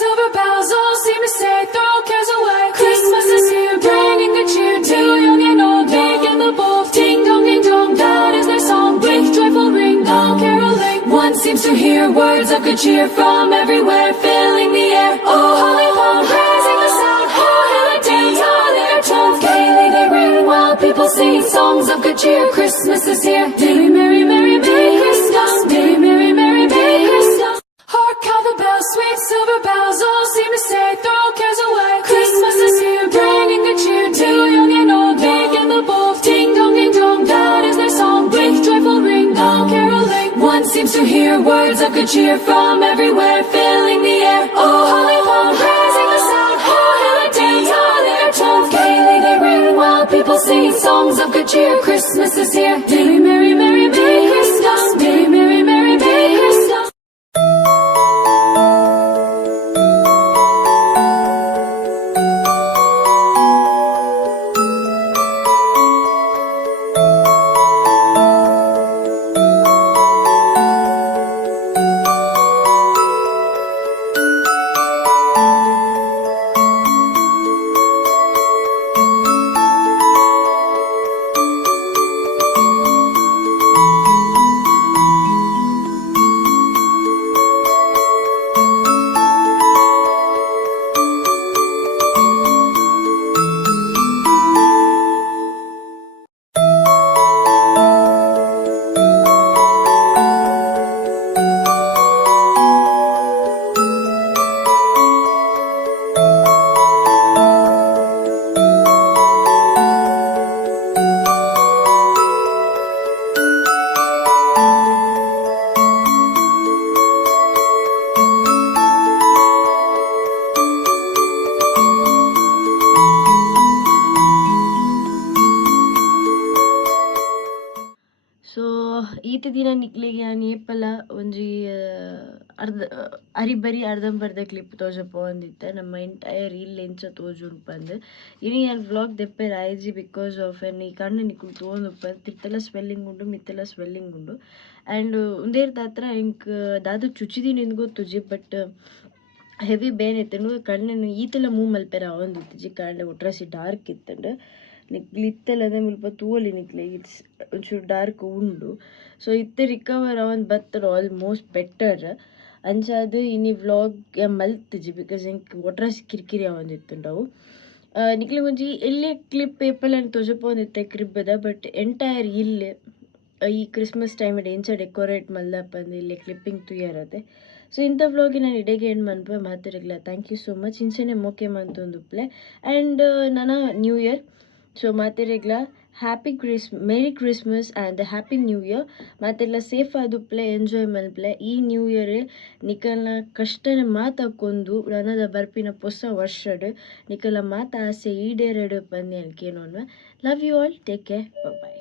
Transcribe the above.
silver bells all seem to say, throw cares away. Christmas is here, bringing good cheer to young and old, big and the bold. Ding dong, that is their song with joyful ring, all caroling. One seems to hear words of good cheer from everywhere, filling the air. Oh, holly long, raising the sound, oh, hail and dance, all their tones gaily they ring, while people sing songs of good cheer. Christmas is here. Merry, merry, merry, merry Christmas. Merry, merry, merry, merry Christmas. Hark how the bells, sweet silver bells, all seem to say, throw cares away. Christmas is here, bringing good cheer to young and old, big and the bold. Ding dong, that is their song with joyful ring, all caroling. One seems to hear words of good cheer from everywhere, filling the air. Oh, holly long, raising the sound, oh, hail and dance, all their tones gaily they ring, while people sing songs of good cheer. Christmas is here. Merry, merry, merry, merry Christmas. Merry, merry, merry, merry Christmas. So ಈತ ದಿನ ನಿಕ್ಲಿಗೆ ನಾನು ಏಪಲ ಒಂಜಿ ಅರಿಬರಿ ಅರ್ಧಂಬರ್ಧ clip ತೋಜಪ್ಪ ಒಂದಿತ್ತೆ ನಮ್ಮ entire reel ಎಂಚ ತೋಜುಂಪಂದು ಇನಿ ನಾನು vlog ದೆಪ್ಪೆರ್ ಆಯ್ಜಿ because of N E ಕಣ್ಣು ನಿಕ್ಕಲು ತೋಂದುಪ್ಪ ತಿರ್ತೆಲ್ಲ ಸ್ವೆಲ್ಲಿಂಗ್ ಉಂಡು ಮಿತ್ತೆಲ್ಲ ಸ್ವೆಲ್ಲಿಂಗ್ ಉಂಡು ಆ್ಯಂಡ್ ಉಂದೇರ್ ದಾತ್ರ ಇಂಕ್ ದಾದು ಚುಚಿದಿನ ಎಂದು ಗೊತ್ತುಜಿ ಬಟ್ ಹೆವಿ ಬೇನ್ ಇತ್ತು ಕಣ್ಣನ್ನು ಈತೆಲ್ಲ ಮೂವ್ ಮಲ್ಪೆರ ಒಂದಿತ್ತಿಜಿ ಕಣ್ಣು ಒಟ್ರಾಸಿ ಡಾರ್ಕ್ ಇತ್ತಂಡು ನಿಕ್ಲಿತ್ತೆಲ್ಲ ಅದೇ ಮುಲ್ಪ ತೂವಲಿ ನಿಕ್ಲೆ ಇಟ್ಸ್ ಒಂಚೂರು ಡಾರ್ಕ್ ಉಂಡು ಸೊ ಇತ್ತೆ ರಿಕವರ್ ಅವನ್ ಬತ್ತಡ ಆಲ್ಮೋಸ್ಟ್ ಬೆಟರ್ ಅಂಚಾದು ಇನಿ ವ್ಲಾಗ್ ಮಲ್ತಿಜಿ ಬಿಕಾಸ್ ಇಂಕ್ ಒಟ್ರಾಸಿ ಕಿರಿಕಿರಿ ಅವಂದಿತ್ತುಂಡವು ನಿಕ್ಲೆ ಒಂಜಿ ಎಲ್ಲೇ ಕ್ಲಿಪ್ ಪೇಪರ್లను ತೋಜಪೋಂದಿತ್ತೆ ಕ್ರಿಬ್ಬದ ಬಟ್ ಎಂಟೈರ್ ಇಲ್ಲೇ ಈ ಕ್ರಿಸ್ಮಸ್ ಟೈಮ್ ಎಂಚ ಡೆಕೋರೇಟ್ ಮಲ್ಲಪ್ಪಂದು ಇಲ್ಲೇ ಕ್ಲಿಪ್ಪಿಂಗ್ ತುಯ್ಯರದೆ ಸೊ ಇಂಥ ವ್ಲಾಗಿ ನಾನು ಇಡೆಗೆ ಏನು ಮನ್ಪೆ ಮಾತಿರಲಿಲ್ಲ ಥ್ಯಾಂಕ್ ಯು ಸೋ ಮಚ್ ಇಂಚೆನೆ ಮೋಕೆ ಮಂತೊಂದುಪ್ಲೆ ಆ್ಯಂಡ್ ನನ್ನ ನ್ಯೂ ಇಯರ್ ಸೊ ಮಾತಿರಗ್ಲ merry Christmas and happy new year ಮತ್ತೆಲ್ಲ ಸೇಫ್ ಆದುಪ್ಲೆ ಎಂಜಾಯ್ ಮಲ್ಪ್ಲೆ ಈ ನ್ಯೂ ಇಯರ್ ನಿಕಲ್ನ ಕಷ್ಟನೇ ಮಾತಾಕೊಂಡು ನನ್ನದ ಬರ್ಪಿನ ಹೊಸ ವರ್ಷಡ್ ನಿಕಲ ಮಾತ ಆಸೆ ಈಡೇರಡು ಬಂದು ಅನ್ಕೇನೋನ್ವ love you all take care bye